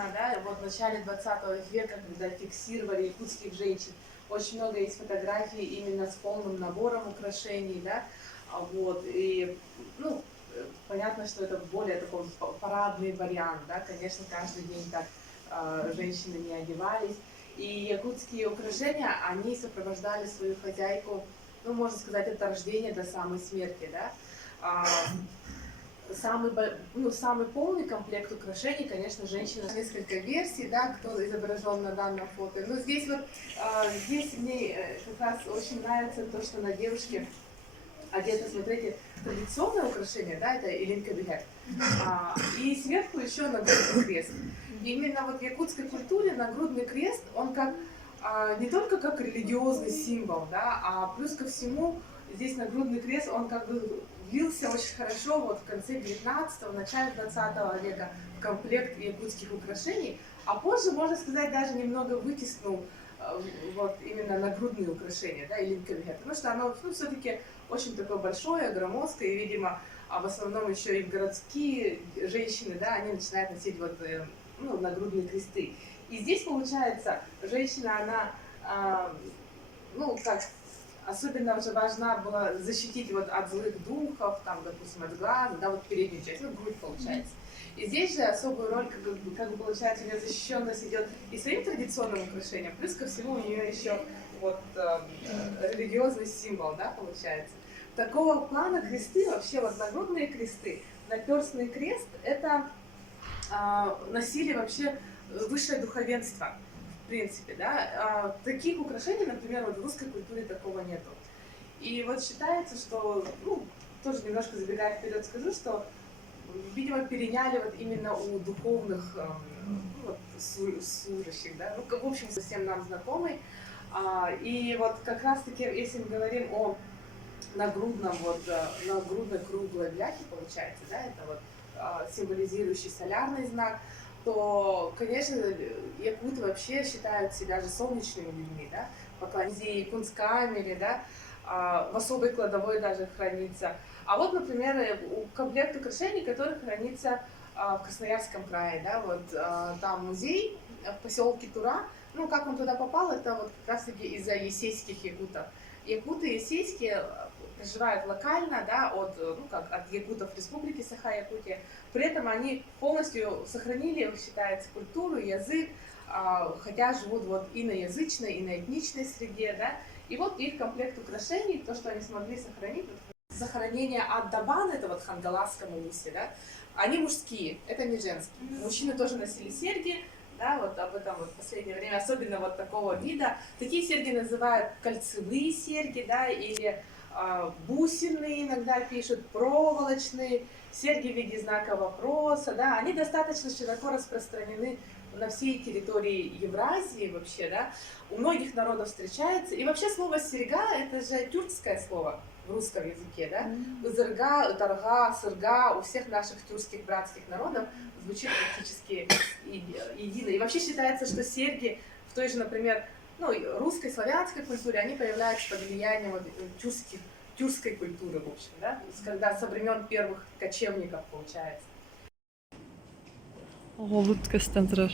женщина, да, вот в начале 20 века, когда фиксировали якутских женщин, очень много есть фотографий именно с полным набором украшений, да, вот, и, ну, понятно, что это более такой парадный вариант, да, конечно, каждый день так женщины не одевались, и якутские украшения, они сопровождали свою хозяйку, ну, можно сказать, от рождения до самой смерти, да. Самый полный комплект украшений, конечно, женщина. Несколько версий, да, кто изображен на данном фото. Но здесь вот, здесь мне как раз очень нравится то, что на девушке одето, смотрите, традиционное украшение, да, это илинка бигет, и сверху еще нагрудный крест. И именно вот в якутской культуре нагрудный крест, он как не только как религиозный символ, да, а плюс ко всему здесь нагрудный крест, он как бы влился очень хорошо вот в конце 19-го, начале 20 века в комплект якутских украшений, а позже, можно сказать, даже немного вытеснил вот именно нагрудные украшения, да, или кельгет, потому что оно, ну, все-таки очень такое большое, громоздкое, и, видимо, в основном еще и городские женщины, да, они начинают носить вот, ну, нагрудные кресты. И здесь, получается, женщина, она, ну, как, особенно уже важна была защитить вот от злых духов, там, допустим, от глаз, да, вот переднюю часть, ну, грудь получается. И здесь же особую роль, как бы получается, у нее защищенность идет и своим традиционным украшением, плюс ко всему у нее еще вот религиозный символ, да, получается. Такого плана кресты, вообще вот нагрудные кресты, наперстный крест, это носили вообще высшее духовенство, в принципе, да. Таких украшений, например, вот в русской культуре такого нету. И вот считается, что, ну, тоже немножко забегая вперед скажу, что, видимо, переняли вот именно у духовных вот, служащих, да, ну, в общем, совсем нам знакомый. И вот как раз-таки, если мы говорим о нагрудном, вот, нагрудной круглой бляхе, получается, да, это вот символизирующий солярный знак, то, конечно, якуты вообще считают себя же солнечными людьми, да, поклонение Кунсткамере, да, в особой кладовой даже хранится. А вот, например, комплект украшений, который хранится в Красноярском крае, да, вот там музей в поселке Тура. Ну, как он туда попал, это вот как раз-таки из-за есейских якутов. Якуты есейские проживают локально, да, ну, как от якутов Республики Саха-Якутия. При этом они полностью сохранили, считается, культуру, язык, хотя живут вот иноязычной, иноэтничной среде, да. И вот их комплект украшений, то, что они смогли сохранить, захоронение Аддабан, это вот Хангаласском улусе, да, они мужские, это не женские. Мужчины тоже носили серьги, да, вот об этом вот в последнее время, особенно вот такого вида. Такие серьги называют кольцевые серьги, да, или бусинные иногда пишут, проволочные, серьги в виде знака вопроса, да, они достаточно широко распространены на всей территории Евразии вообще, да, у многих народов встречается. И вообще слово серьга это же тюркское слово в русском языке, да, узырга, утарга, сырга у всех наших тюркских братских народов звучит практически едино. И вообще считается, что серьги в той же, например, ну, русской, славянской культуре, они появляются под влиянием вот, тюркской культуры, в общем, да, когда со времен первых кочевников, получается. Луткастан тұрар.